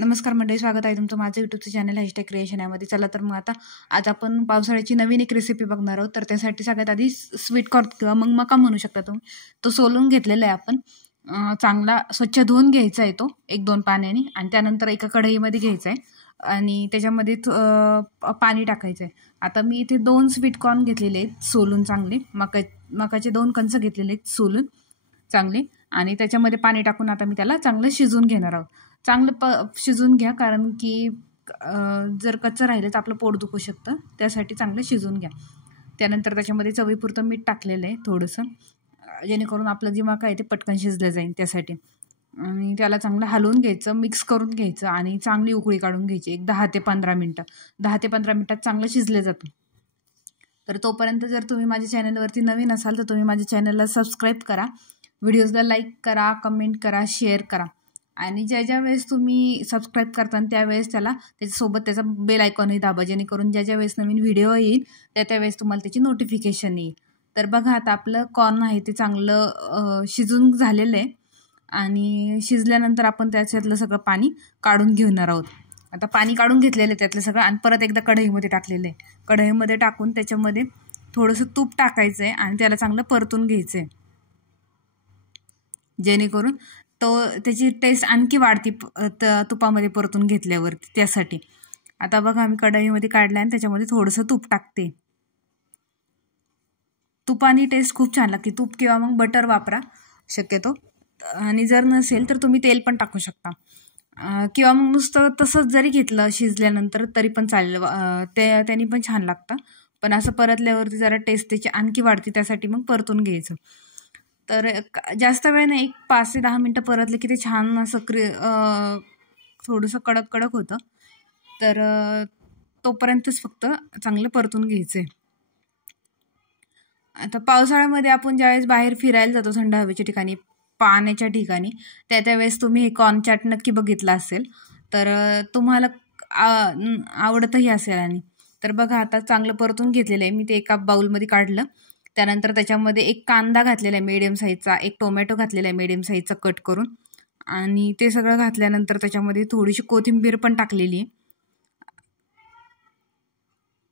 नमस्कार मंडळी, स्वागत आहे तुमचं माझं यूट्यूबचं चॅनल हॅशटॅग क्रिएशन यामध्ये. चला तर मग आता आज आपण पावसाळ्याची नवीन एक रेसिपी बघणार आहोत. तर त्यासाठी सगळ्यात आधी स्वीट कॉर्न किंवा मग मका म्हणू शकता तुम्ही, तो सोलून घेतलेला आहे आपण. चांगला स्वच्छ धुवून घ्यायचा आहे तो 1-2 पाण्याने, आणि त्यानंतर एका कढईमध्ये घ्यायचा आहे आणि त्याच्यामध्ये पाणी टाकायचं आहे. आता मी इथे 2 स्वीट कॉर्न घेतलेले आहेत सोलून चांगले. मकाचे 2 कंच घेतलेले आहेत सोलून चांगले, आणि त्याच्यामध्ये पाणी टाकून आता मी त्याला चांगलं शिजवून घेणार आहोत. चांगलं शिजवून घ्या, कारण की जर कच्चं राहिलं तर आपलं पोट दुखू शकतं, त्यासाठी चांगलं शिजवून घ्या. त्यानंतर त्याच्यामध्ये चवीपुरतं मीठ टाकलेलं आहे थोडंसं, जेणेकरून आपलं जे मका आहे ते पटकन शिजलं जाईल त्यासाठी. आणि त्याला चांगलं हलवून घ्यायचं, मिक्स करून घ्यायचं आणि चांगली उकळी काढून घ्यायची. एक 10 ते 15 मिनटं 10 ते 15 मिनटात चांगलं शिजलं जातं. तर तोपर्यंत जर तुम्ही माझ्या चॅनलवरती नवीन असाल तर तुम्ही माझ्या चॅनलला सबस्क्राईब करा, व्हिडिओजला लाईक करा, कमेंट करा, शेअर करा. आणि ज्या वेळेस तुम्ही सबस्क्राईब करता त्यावेळेस त्याच्यासोबत त्याचा बेल आयकॉनही दाबा, जेणेकरून ज्या वेळेस नवीन व्हिडिओ येईल त्यावेळेस तुम्हाला त्याची नोटिफिकेशन येईल. तर बघा, आता आपलं कॉर्न आहे ते चांगलं शिजून झालेलं आहे, आणि शिजल्यानंतर आपण त्याच्यातलं सगळं पाणी काढून घेणार आहोत. आता पाणी काढून घेतलेलं आहे त्यातलं सगळं, आणि परत एकदा कढईमध्ये टाकलेलं आहे. कढईमध्ये टाकून त्याच्यामध्ये थोडंसं तूप टाकायचं आहे आणि त्याला चांगलं परतून घ्यायचं आहे, जेणेकरून त्याची टेस्ट आणखी वाढती तुपामध्ये परतून घेतल्यावरती. त्यासाठी आता बघा, आम्ही कढईमध्ये काढलं आणि त्याच्यामध्ये थोडंसं तूप टाकते. तुपाने टेस्ट खूप छान लागते. तूप किंवा मग बटर वापरा शक्यतो, आणि जर नसेल तर तुम्ही तेल पण टाकू शकता, किंवा मग नुसतं तसंच जरी घेतलं शिजल्यानंतर तरी पण चालेल, त्याने पण छान लागतं. पण असं परतल्यावरती जरा टेस्ट त्याची आणखी वाढते, त्यासाठी मग परतून घ्यायचं. तर जास्त वेळ नाही, 5 ते 10 मिनटं परतलं की ते छान असं थोडंसं कडक कडक होतं. तर तोपर्यंतच फक्त चांगलं परतून घ्यायचं आहे. आता पावसाळ्यामध्ये आपण ज्यावेळेस बाहेर फिरायला जातो थंड हवेच्या ठिकाणी, पाण्याच्या ठिकाणी, त्यावेळेस तुम्ही हे कॉर्न चाट नक्की बघितला असेल, तर तुम्हाला आवडतही असेल. आणि तर बघा, आता चांगलं परतून घेतलेलं आहे मी, ते एका बाउलमध्ये काढलं. त्यानंतर त्याच्यामध्ये 1 कांदा घातलेला आहे मीडियम साईजचा, 1 टोमॅटो घातलेला आहे मीडियम साईजचा कट करून, आणि ते सगळं घातल्यानंतर त्याच्यामध्ये थोडीशी कोथिंबीर पण टाकलेली आहे.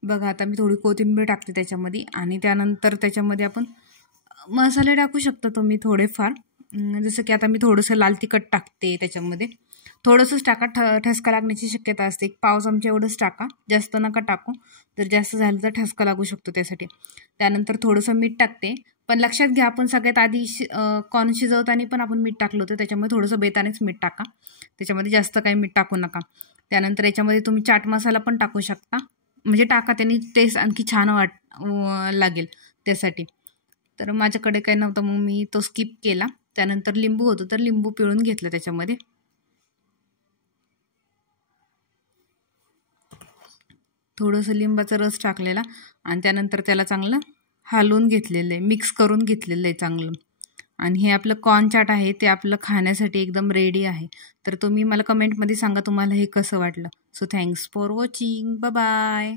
बघा, आता मी थोडी कोथिंबीर टाकते त्याच्यामध्ये, आणि त्यानंतर त्याच्यामध्ये आपण मसाले टाकू शकता तुम्ही थोडेफार, जसं की आता मी थोडंसं लाल तिखट टाकते त्याच्यामध्ये. थोडंसंच टाका, ठसका लागण्याची शक्यता असते. 1 पाव चमचा एवढंच टाका, जास्त नका टाकू, जर जास्त झालं तर ठसका लागू शकतो त्यासाठी. त्यानंतर थोडंसं मीठ टाकते, पण लक्षात घ्या, आपण सगळ्यात आधी कॉर्न शिजवताना पण आपण मीठ टाकलं होतं, त्याच्यामुळे थोडंसं बेतानेच मीठ टाका, त्याच्यामध्ये जास्त काही मीठ टाकू नका. त्यानंतर याच्यामध्ये तुम्ही चाट मसाला पण टाकू शकता, म्हणजे टाका, त्यांनी टेस्ट आणखी छान लागेल त्यासाठी. तर माझ्याकडे काही नव्हतं, मग मी तो स्किप केला. त्यानंतर लिंबू होतं, तर लिंबू पिळून घेतलं त्याच्यामध्ये. थोडंसं लिंबाचा रस टाकलेला, आणि त्यानंतर त्याला चांगलं हलवून घेतलेलं आहे, मिक्स करून घेतलेलं आहे चांगलं. आणि हे आपलं कॉर्न चाट आहे ते आपलं खाण्यासाठी एकदम रेडी आहे. तर तुम्ही मला कमेंटमध्ये सांगा तुम्हाला हे कसं वाटलं. So thanks for watching, bye bye.